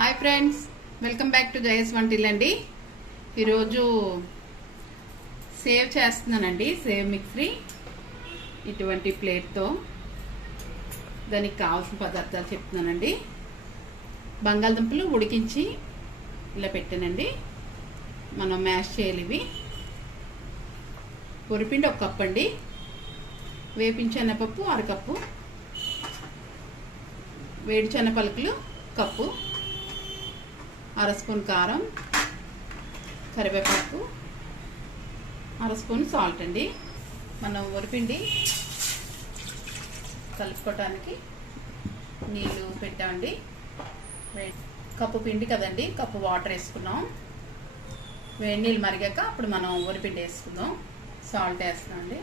Hi friends, welcome back to జయ స్వంటిల్ అండి. ఈరోజు సేవ్ చేస్తున్నానండి. సేవ్ మిక్సీ ఇటువంటి ప్లేట్తో దానికి కావాల్సిన పదార్థాలు చెప్తున్నానండి. బంగాళదుంపలు ఉడికించి ఇలా పెట్టానండి. మనం మ్యాష్ చేయాలి. ఇవి పొరిపిండి 1 కప్ అండి, వేపించిన శనగపప్పు 1/2 కప్పు, వేడి శనగపలుకులు 1 కప్పు, 1/2 స్పూన్ కారం, కరివేపాకు, 1/2 స్పూన్ సాల్ట్ అండి. మనం వరిపిండి కలుపుకోవటానికి నీళ్ళు పెట్టామండి. కప్పు పిండి కదండి, కప్పు వాటర్ వేసుకున్నాం. వేడి నీళ్ళు మరిగాక అప్పుడు మనం వరిపిండి వేసుకుందాం. సాల్ట్ వేస్తున్నాం అండి.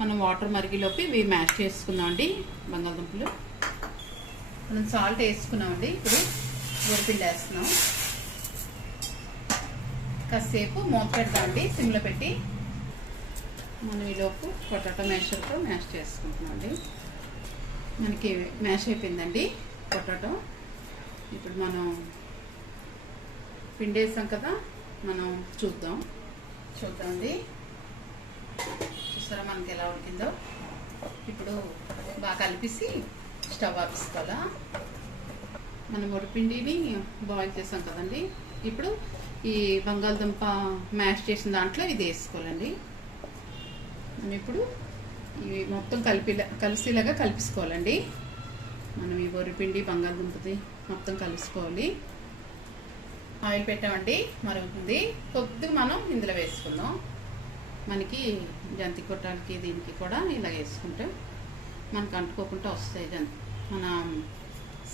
మనం వాటర్ మరిగిలోకి ఇవి మ్యాష్ చేసుకుందాం అండి. బంగాళదుంపలు మనం సాల్ట్ వేసుకున్నామండి. ఇప్పుడు వరిపిండి వేస్తున్నాం. కాసేపు మూత పెడతామండి సిమ్లో పెట్టి. మనం ఈలోపు పొటాటో మ్యాషర్తో మ్యాష్ చేసుకుంటున్నాం అండి. మనకి మ్యాష్ అయిపోయిందండి పొటాటో. ఇప్పుడు మనం పిండి వేసాం కదా, మనం చూద్దామండి. చూసారా మనకి ఎలా ఉడికిందో. ఇప్పుడు బాగా కలిపేసి స్టవ్ ఆపేసుకోవాలా. మనం వరిపిండిని బాయిల్ చేసాం కదండి. ఇప్పుడు ఈ బంగాళదుంప మ్యాష్ చేసిన దాంట్లో ఇది వేసుకోవాలండి. మనం ఇప్పుడు ఇవి మొత్తం కలిసేలాగా కలిపేసుకోవాలండి. మనం ఈ వరిపిండి బంగాళదుంపది మొత్తం కలుసుకోవాలి. ఆయిల్ పెట్టామండి, మరుగుతుంది. కొద్దిగా మనం ఇందులో వేసుకుందాం. మనకి జంతి కొట్టాలకి దీనికి కూడా ఇలా వేసుకుంటే మనకు అంటుకోకుండా వస్తాయి. మన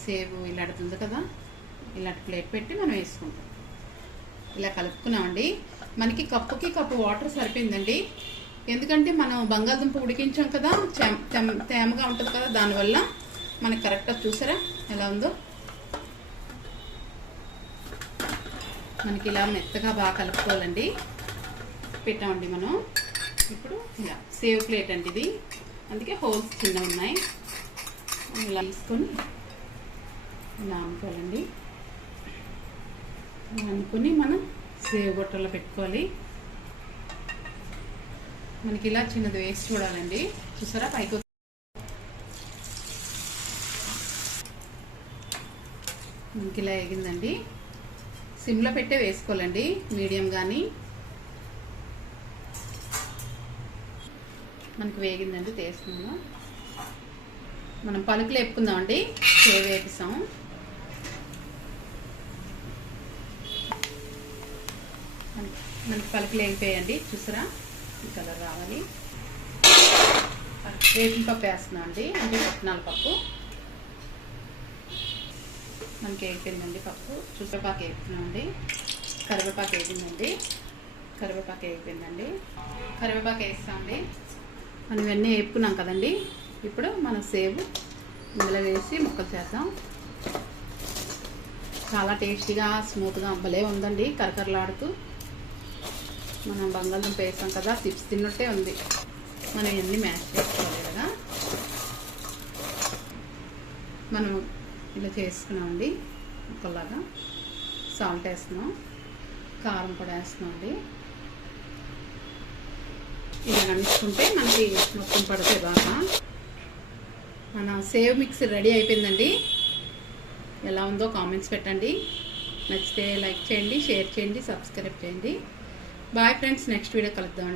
సేవ్ ఇలాడుతుంది కదా, ఇలాంటి ప్లేట్ పెట్టి మనం వేసుకుంటాం. ఇలా కలుపుకున్నామండి. మనకి కప్పుకి కప్పు వాటర్ సరిపోయిందండి. ఎందుకంటే మనం బంగాళదుంప ఉడికించాం కదా, తేమగా ఉంటుంది కదా, దానివల్ల మనకి కరెక్ట్గా చూసారా ఎలా ఉందో. మనకి ఇలా మెత్తగా బాగా కలుపుకోవాలండి. పెట్టామండి మనం. ఇప్పుడు ఇలా సేవ్ ప్లేట్ అండి ఇది, అందుకే హోల్స్ చిన్నగా ఉన్నాయి. ఇలా తీసుకొని ఇలా అనుకోవాలండి. అనుకుని మనం సేవ్ బొట్టలో పెట్టుకోవాలి. మనకి ఇలా చిన్నది వేసి చూడాలండి. చూసారా పైకి మనకి ఇలా ఎగిందండి. సిమ్లో పెట్టే వేసుకోవాలండి, మీడియం కానీ. మనకి వేగిందండి, తీస్తున్నాము. మనం పలుకులు వేపుకుందామండి. సేవ్ వేపిస్తాము. మనకి పలుకులు వేగిపోయాయండి. చూసారా ఈ కలర్ రావాలి. వేపిన పప్పు వేస్తున్నాం అండి, అంటే పట్నాల పప్పు. మనకి వేగిపోయిందండి పప్పు. చూసేపాకు వేపుతున్నామండి. కరివేపాకు వేగిందండి. కరివేపాకు వేగిపోయిందండి. కరివేపాకు వేస్తామండి. మనం ఇవన్నీ వేపుకున్నాం కదండి. ఇప్పుడు మనం సేవ్ ఇందులో వేసి ముక్కలు చేద్దాం. చాలా టేస్టీగా స్మూత్గా భలే ఉందండి, కరకరలాడుతూ. మనం బంగాళదుంప వేసాం కదా, చిప్స్ తిన్నట్టే ఉంది. మనం ఇవన్నీ మ్యాష్ చేసుకోవాలి కదా. మనం ఇలా చేసుకున్నామండి ముక్కలాగా. సాల్ట్ వేస్తున్నాం, కారం కూడా వేస్తున్నాం అండి. ఇలా కలుపుకుంటే మనకి మొత్తం పడతాయి బాగా. మన సేవ్ మిక్స్ రెడీ అయిపోయిందండి. ఎలా ఉందో కామెంట్స్ పెట్టండి. నచ్చితే లైక్ చేయండి, షేర్ చేయండి, సబ్స్క్రైబ్ చేయండి. బాయ్ ఫ్రెండ్స్, నెక్స్ట్ వీడియో కలుద్దాం.